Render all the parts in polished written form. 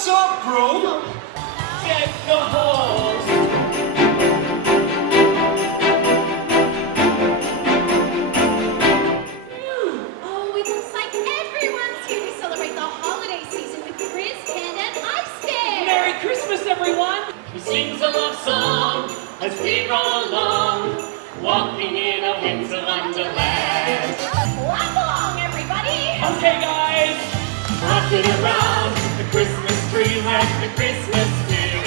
What's up, bro? Check the holes. Oh, it looks like everyone's here to celebrate the holiday season with Grizz, Panda and Ice Bear. Merry Christmas, everyone. He sings a love song as we roll along, walking in a winter wonderland. Clap along, everybody. Okay, guys, rocking around the Christmas tree, let the Christmas spirit.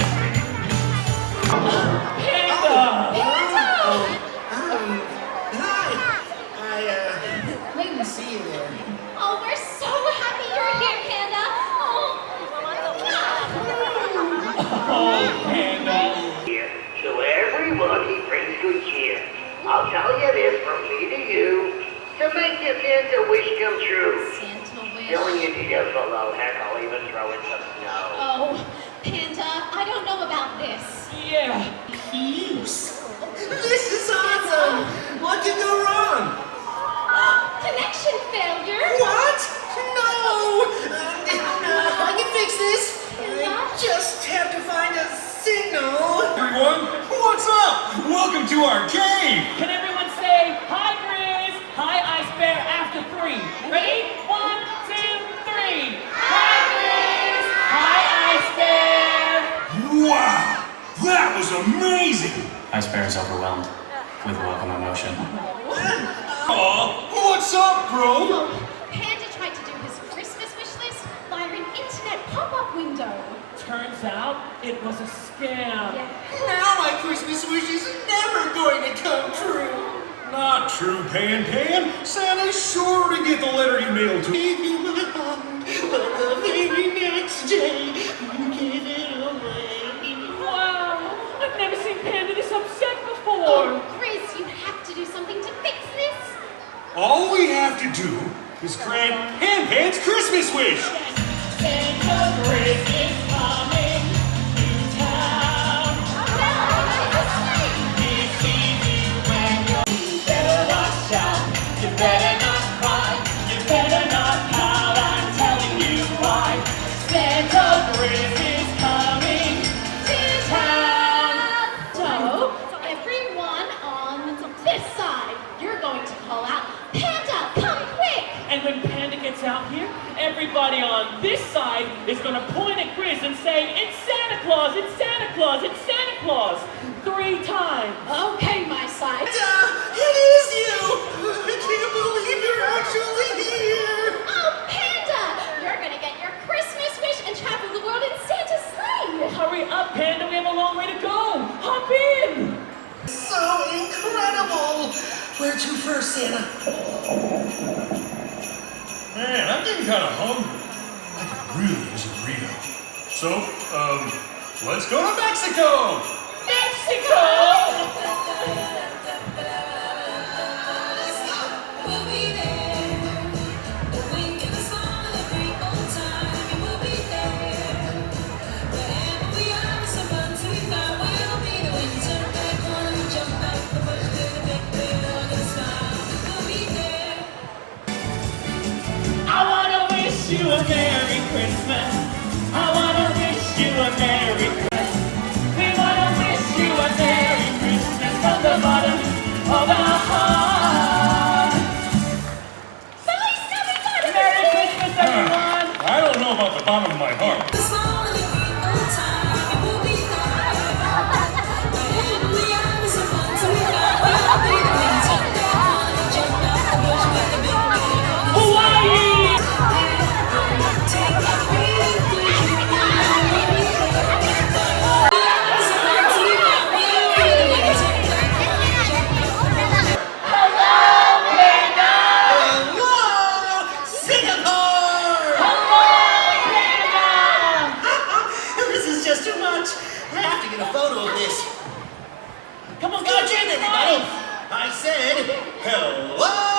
Panda! Hi. I didn't see you there. Oh, we're so happy you're here, Panda. Oh, Panda. To everyone he brings good cheer. I'll tell you this from me to you, to make your Santa wish come true. Santa wish. Filling your tears below, heck, I'll even throw in some snow. Oh, Panda, I don't know about this. Yeah. Use. This is awesome. What could go wrong? Connection failure. What? No. I can fix this. I just have to find a signal. Everyone, what's up? Welcome to our cave. Can everyone say hi, Grizz? Hi, Ice Bear, after 3. Ready? 1, 2, 3. Hi, Grizz! Hi, Ice Bear! Wow, that was amazing. Ice Bear is overwhelmed with welcome emotion. Aw, what's up, bro? Oh, Panda tried to do his Christmas wish list via an internet pop-up window. Turns out it was a scam. Now my Christmas wish is never going to come true. Not true, Pan. Santa's sure to get the letter you mailed to me. Gave you my heart, but the very next day you gave it away. Wow! I've never seen Panda this upset before. Oh, Grizz, you have to do something to fix this. All we have to do is grant Pan's Christmas wish. Santa Grizz is coming to town. He sees you when you better watch out. You better not cry. You better not pout. I'm telling you why. Santa Grizz is coming to town. So, everyone on this side, you're going to call out, Panda, come quick! And when Panda gets out here, everybody on this side is going to point at Grizz and say, "It's Santa Claus! It's Santa Claus! It's Santa Claus!" 3 times. Okay, my side. It is you! I can't believe you're actually here! Oh, Panda! You're gonna get your Christmas wish and travel the world in Santa's sleigh! Hurry up, Panda. We have a long way to go. Hop in. So incredible! Where to first, Santa? Man, I'm getting kind of hungry. I could really use a burrito. So, let's go to Mexico! Mexico! I want to wish you a Merry Christmas. I want to wish you a Merry Christmas. We want to wish you a Merry Christmas from the bottom of our heart. Merry Christmas, everyone. I don't know about the bottom of my heart. Hawaii! Hello, Singapore! This is just too much. I have to get a photo of this. Come on, Good guys, job, everybody. I said, hello,